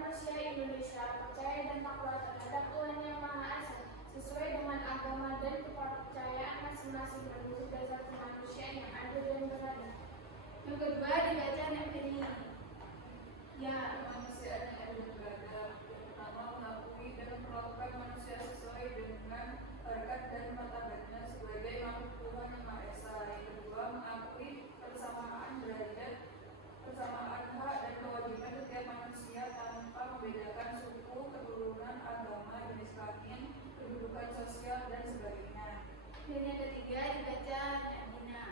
manusia Indonesia percaya dan takwa terhadap Tuhan Yang Maha Esa sesuai dengan agama dan kepercayaan masing-masing menurut dasar kemanusiaan yang adil dan beradab. Yang kedua dibaca negeri. Ya, kemanusiaan yang adil dan beradab. Yang pertama, mengakui dan memperlakukan manusia sesuai dengan harkat dan martabatnya sebagai makhluk Tuhan Yang Maha Esa. Yang kedua, mengakui persamaan derajat, persamaan hak dan kewajiban setiap manusia tanpa membedakan suku, keturunan, agama, jenis kelamin, kedudukan sosial, dan sebagainya. Dan yang ketiga dibaca Nabina.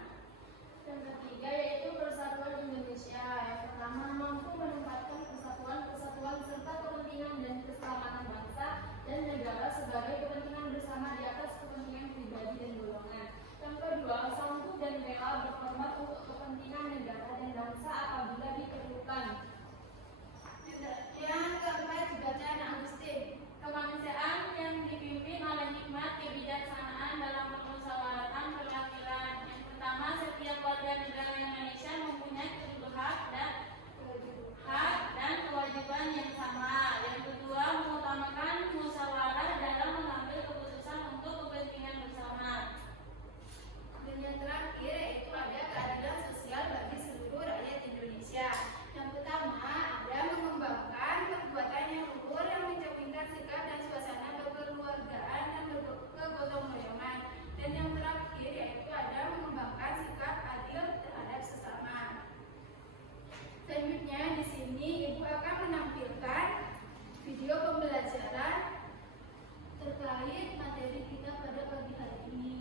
Yang ketiga yaitu persatuan Indonesia. Yang pertama, mampu menempatkan persatuan serta kepentingan dan keselamatan bangsa dan negara sebagai kepentingan bersama di atas kepentingan pribadi dan golongan. Yang kedua, sanggup dan rela berkorban untuk kepentingan negara dan bangsa apabila diperlukan. Yang keempat dibaca Anak Agustin. Kemanusiaan yang dipimpin oleh hikmat kebijaksanaan dalam permusyawaratan perwakilan. Yang pertama, setiap warga negara Indonesia mempunyai hak dan kewajiban yang sama. Yang kedua, mengutamakan musyawarah dalam mengambil keputusan untuk kepentingan bersama. Dan yang terakhir yaitu ada keadilan sosial bagi seluruh rakyat Indonesia. Yang pertama, ada mengembangkan perbuatan yang luhur yang mencerminkan sikap dan suasana kekeluargaan dan kegotong royongan. Dan yang terakhir yaitu ada mengembangkan sikap adil terhadap sesama. Selanjutnya di sini Ibu akan menampilkan video pembelajaran terkait materi kita pada pagi hari ini.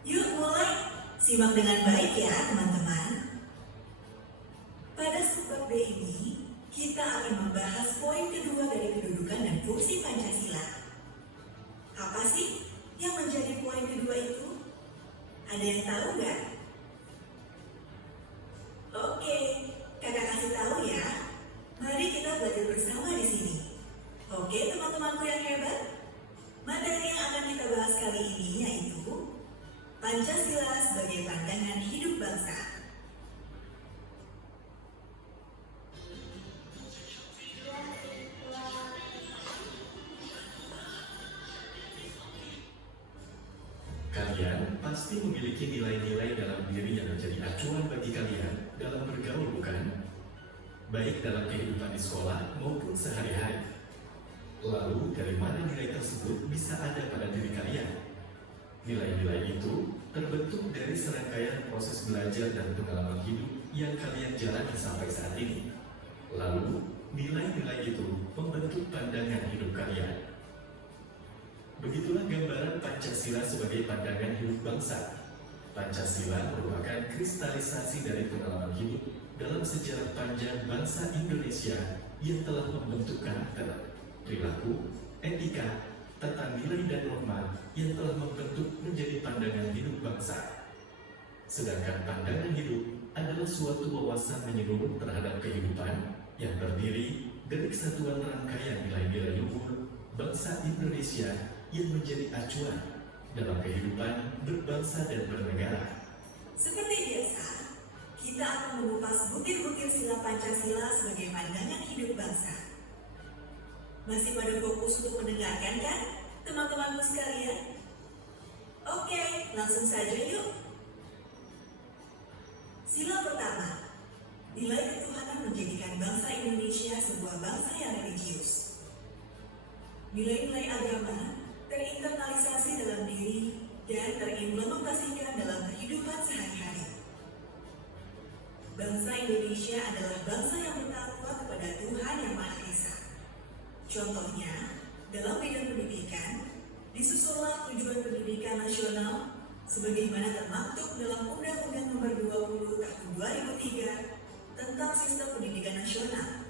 Yuk mulai, simak dengan baik ya teman-teman. Pada subbab B ini, kita akan membahas poin kedua dari kedudukan dan fungsi Pancasila. Apa sih yang menjadi poin kedua itu? Ada yang tahu nggak? Oke, kakak kasih tahu ya. Mari kita belajar bersama di sini. Oke teman-temanku yang hebat, materi yang akan kita bahas kali ini yaitu Pancasila sebagai pandangan hidup bangsa. Kalian pasti memiliki nilai-nilai dalam diri yang menjadi acuan bagi kalian dalam bergaul, bukan? Baik dalam kehidupan di sekolah maupun sehari-hari. Lalu, dari mana nilai tersebut bisa ada pada diri kalian? Nilai-nilai itu terbentuk dari serangkaian proses belajar dan pengalaman hidup yang kalian jalani sampai saat ini. Lalu, nilai-nilai itu membentuk pandangan hidup kalian. Begitulah gambaran Pancasila sebagai pandangan hidup bangsa. Pancasila merupakan kristalisasi dari pengalaman hidup dalam sejarah panjang bangsa Indonesia yang telah membentuk karakter, perilaku, etika, tata nilai dan norma yang telah membentuk menjadi pandangan hidup bangsa. Sedangkan pandangan hidup adalah suatu wawasan menyeluruh terhadap kehidupan yang terdiri dari kesatuan rangkaian nilai-nilai luhur bangsa Indonesia yang menjadi acuan dalam kehidupan berbangsa dan bernegara. Seperti biasa, kita akan mengupas butir-butir sila Pancasila sebagai pandangan hidup bangsa. Masih pada fokus untuk mendengarkan kan, teman-temanku sekalian? Oke, langsung saja yuk. Sila pertama, nilai ketuhanan menjadikan bangsa Indonesia sebuah bangsa yang religius. Nilai-nilai agama terinternalisasi dalam diri dan terimplementasikan dalam kehidupan sehari-hari. Bangsa Indonesia adalah bangsa yang bertakwa kepada Tuhan Yang Maha Esa. Contohnya, dalam bidang pendidikan, disusunlah tujuan pendidikan nasional sebagaimana termaktub dalam Undang-Undang Nomor 20 Tahun 2003 tentang Sistem Pendidikan Nasional.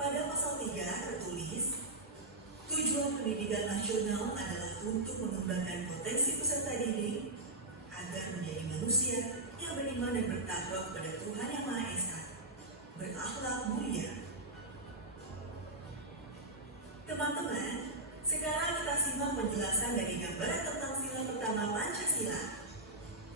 Pada pasal 3 tertulis, Tujuan pendidikan nasional adalah untuk mengembangkan potensi peserta didik agar menjadi manusia yang beriman dan bertakwa kepada Tuhan Yang Maha Esa, berakhlak mulia. Teman-teman, sekarang kita simak penjelasan dari gambaran tentang sila pertama Pancasila.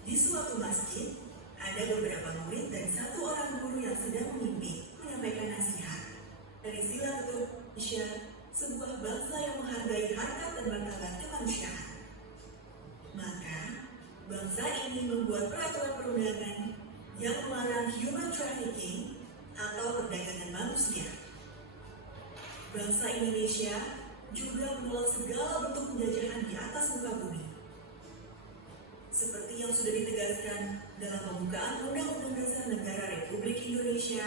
Di suatu masjid, ada beberapa murid dan satu orang guru yang sedang memimpin menyampaikan nasihat dari sila Indonesia, sebuah bangsa yang menghargai harkat dan martabat kemanusiaan. Maka, bangsa ini membuat peraturan perundangan yang melarang human trafficking atau perdagangan manusia. Bangsa Indonesia juga menolak segala bentuk penjajahan di atas muka bumi. Seperti yang sudah ditegaskan dalam pembukaan Undang-Undang Dasar Negara Republik Indonesia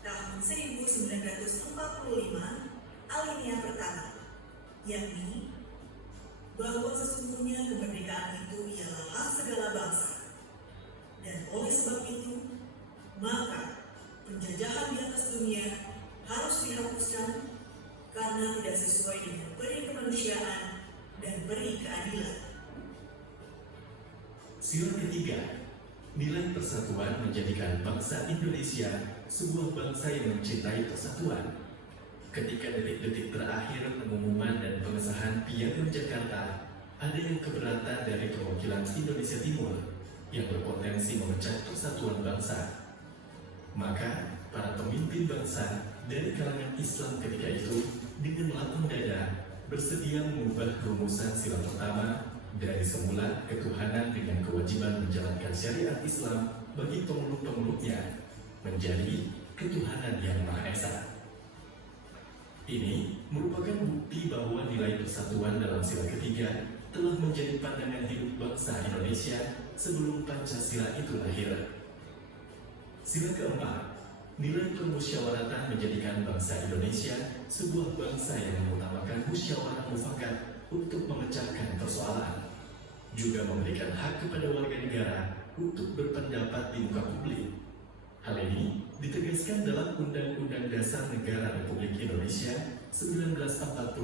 tahun 1945 alinea pertama, yakni bahwa sesungguhnya kemerdekaan itu ialah hak segala bangsa, dan oleh sebab itu maka penjajahan di atas dunia harus dihapuskan karena tidak sesuai dengan peri kemanusiaan dan peri keadilan. Sila ketiga, nilai persatuan menjadikan bangsa Indonesia sebuah bangsa yang mencintai persatuan. Ketika detik-detik terakhir pengumuman dan pengesahan Piagam Jakarta, ada yang keberatan dari perwakilan Indonesia Timur yang berpotensi memecah persatuan bangsa. Maka, para pemimpin bangsa dari kalangan Islam ketika itu dengan lapang dada bersedia mengubah rumusan sila pertama dari semula ketuhanan dengan kewajiban menjalankan syariat Islam bagi pemeluk-pemeluknya menjadi ketuhanan yang Maha Esa. Ini merupakan bukti bahwa nilai persatuan dalam sila ketiga telah menjadi pandangan hidup bangsa Indonesia sebelum Pancasila itu lahir. Sila keempat, nilai permusyawaratan menjadikan bangsa Indonesia sebuah bangsa yang mengutamakan musyawarah mufakat untuk memecahkan persoalan, juga memberikan hak kepada warga negara untuk berpendapat di muka publik. Hal ini ditegaskan dalam Undang-Undang Dasar Negara Republik Indonesia 1945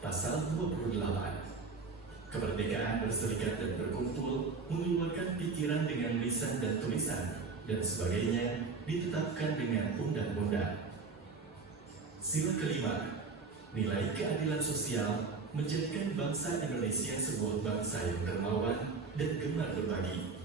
Pasal 28. Kemerdekaan berserikat dan berkumpul, mengeluarkan pikiran dengan lisan dan tulisan, dan sebagainya ditetapkan dengan undang-undang. Sila kelima, nilai keadilan sosial menjadikan bangsa Indonesia sebuah bangsa yang dermawan dan gemar berbagi.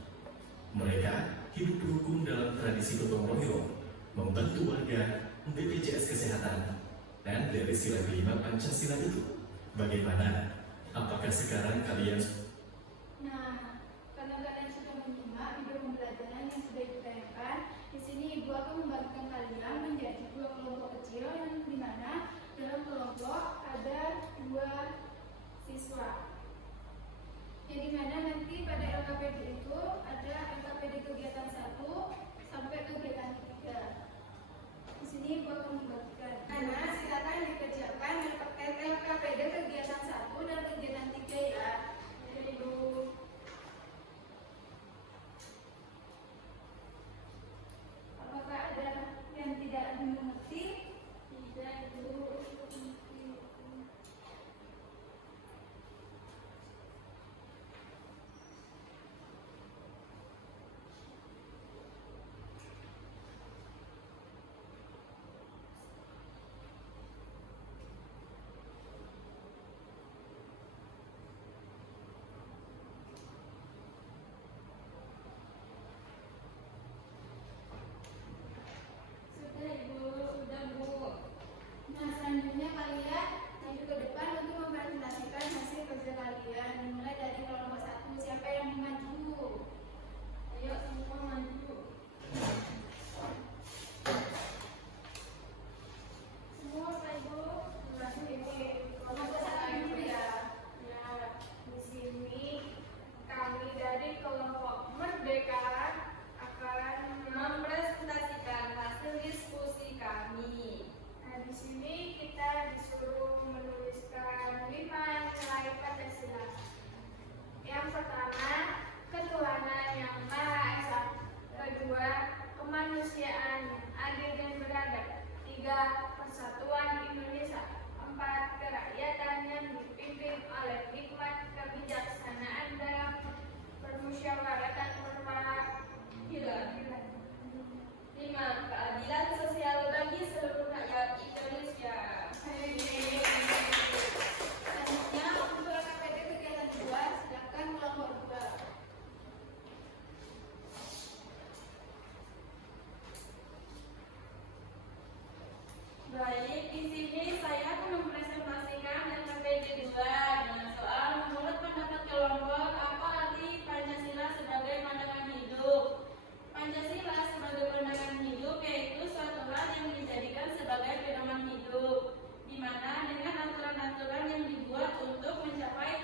Mereka hidup rukun dalam tradisi gotong royong, membantu warga, BPJS Kesehatan, dan dari sila kelima Pancasila itu. Bagaimana? Apakah sekarang kalian... Nah, karena kalian sudah menyimak video pembelajaran yang sudah ditayangkan, di sini Ibu akan membagikan kalian menjadi dua kelompok kecil yang dimana dalam kelompok ada dua siswa. Yang dimana nanti pada LKPD itu ada LKPD kegiatan 1 sampai kegiatan 3. Di sini Ibu akan membagikan. Nah, silakan dikerjakan LKPD kegiatan 1 dan kegiatan 3 ya. Jadi Ibu. Apakah ada yang tidak mengerti? Tidak, Ibu. sini saya akan mempresentasikan LKPD 2 dengan soal menurut pendapat kelompok apa arti Pancasila sebagai pandangan hidup. Pancasila sebagai pandangan hidup yaitu suatu hal yang dijadikan sebagai pedoman hidup, di mana dengan aturan-aturan yang dibuat untuk mencapai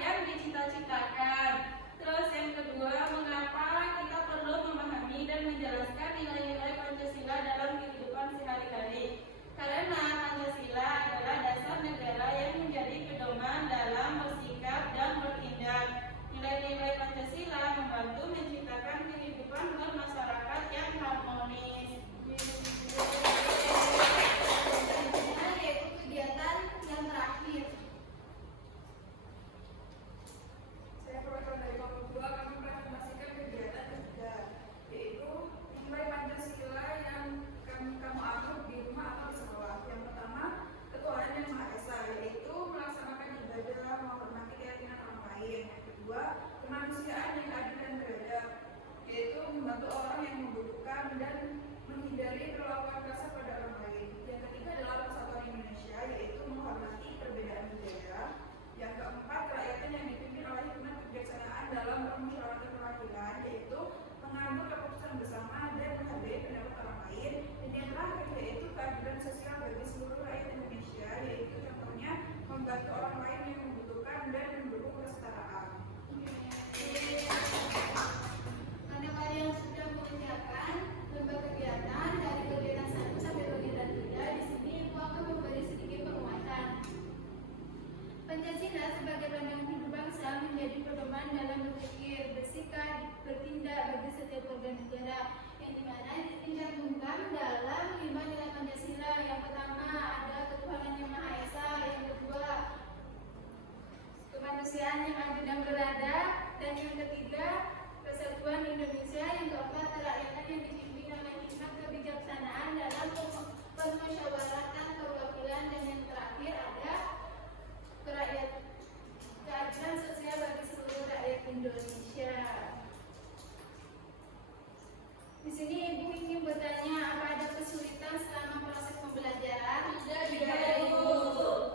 yang dicita-citakan. Terus yang kedua, mengapa kita perlu memahami dan menjelaskan nilai-nilai Pancasila dalam kehidupan sehari-hari? Karena Pancasila adalah dasar negara yang menjadi pedoman dalam bersikap dan bertindak. Nilai-nilai Pancasila membantu menciptakan kehidupan bermasyarakat yang harmonis. Selanjutnya yaitu kegiatan yang terakhir. Saya perwakilan dari kelompok 2 akan mempresentasikan kegiatan ketiga, yaitu nilai Pancasila yang kamu atur di rumah atau di sekolah. Yang pertama, ketuhanan yang Maha Esa, yaitu melaksanakan ibadah, menghormati keyakinan orang lain. Yang kedua, kemanusiaan yang adil dan beradab, yaitu membantu orang yang membutuhkan dan menghindari perlakuan kasar pada orang lain. Yang ketiga adalah persatuan Indonesia, yaitu menghormati perbedaan budaya. Yang keempat, kerakyatan yang dipimpin oleh hikmat kebijaksanaan dalam bermusyawarah perwakilan, yaitu mengambil keputusan bersama dan menghargai pendapat orang lain. Dan yang terakhir yaitu keadilan sosial bagi seluruh rakyat Indonesia, yaitu contohnya membantu orang lain yang membutuhkan dan mendukung kesetaraan. Karena kalian sudah mengerjakan berbagai kegiatan dari kegiatan 1 sampai kegiatan 3, di sini Ibu akan memberi sedikit penguatan. Pancasila sebagai pandangan hidup bangsa menjadi pedoman dalam berpikir, bersikap, bertindak bagi setiap warga negara, yang dimana dicantumkan dalam 5 nilai Pancasila. Yang pertama ada ketuhanan yang Maha Esa, yang kedua kemanusiaan yang adil dan beradab, dan yang ketiga persatuan Indonesia, yang keempat kerakyatan yang dipimpin oleh hikmat kebijaksanaan dalam permusyawaratan perwakilan, dan yang terakhir ada keadilan sosial bagi seluruh rakyat Indonesia. Di sini Ibu ingin bertanya, apa ada kesulitan selama proses pembelajaran? Tidak, Ibu.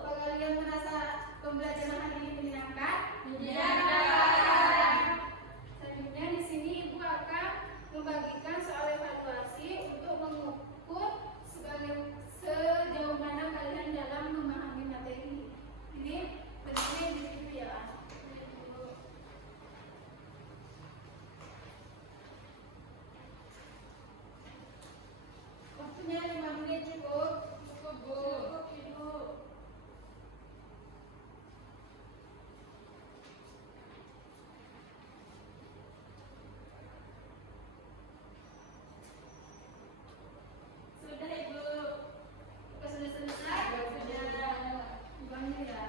Apa kalian merasa pembelajaran hari ini menyenangkan? Tidak. Selanjutnya di sini Ibu akan membagikan soal evaluasi untuk mengukur sejauh mana kalian dalam memahami materi. Ini bentuknya di situ ya. Waktunya 5 menit cukup. Cukup, Bu. Cukup, Ibu. Sudah, Ibu. Apa sudah selesai? Sudah. Bukannya ya.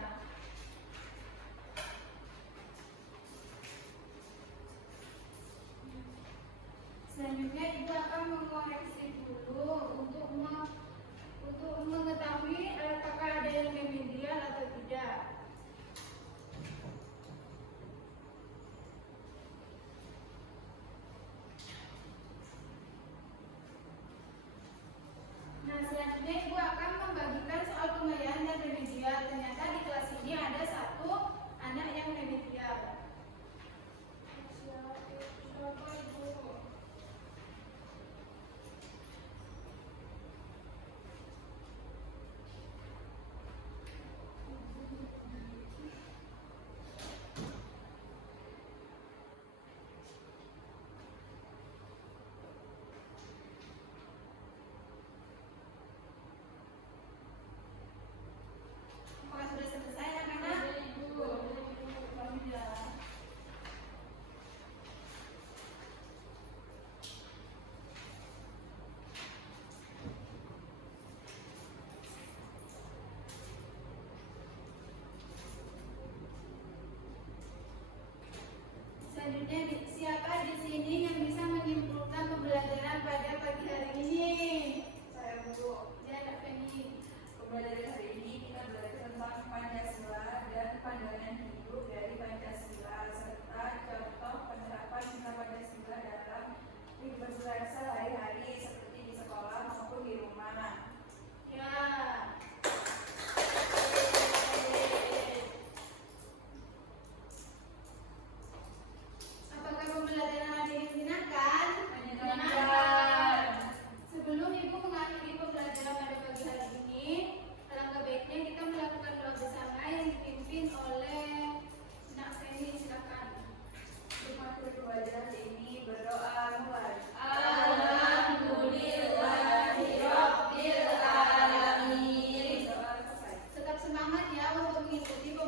Selanjutnya Ibu akan mengoreksi dulu untuk mengetahui apakah ada yang remedial atau tidak. Nah, selanjutnya Ibu akan membagikan soal pembayaran dan remedial. Ternyata di kelas ini ada satu anak yang remedial. Siapa Ibu? Apakah sudah selesai anak-anak? Ibu. Alhamdulillah. Selanjutnya siapa di sini yang bisa menyimpulkan pembelajaran pada pagi hari ini? Saya Bu. Ya, Kak Feni. Pembelajaran hari ini kita belajar tentang Pancasila dan pandangan hidup dari Pancasila serta contoh penerapan nilai Pancasila dalam kehidupan sehari-hari seperti di sekolah maupun di mengikuti